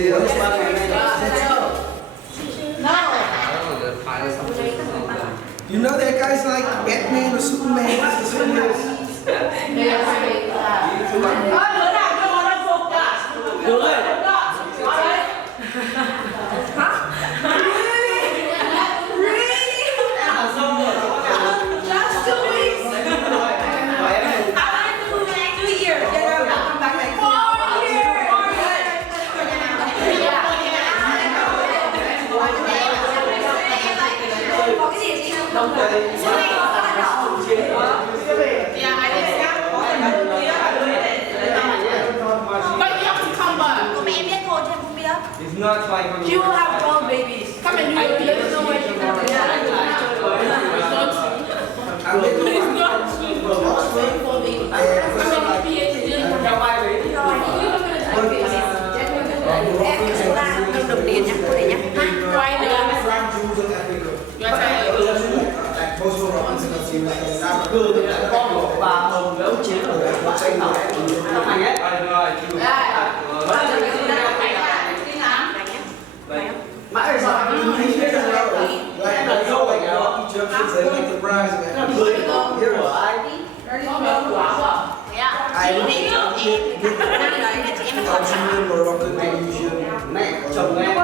You know that guy's like Batman or Superman. That's the superheroes. It's not like You have grown babies. Come and do it. There's no way you can do that. Em đồng tiền nhé, cô để nhé. con của bà Hồng với ông Chiến ở ngoại tranh tàu thằng này ấy. Mãi bây giờ em là dâu vậy đó. Cưới con của ai? Mẹ chồng em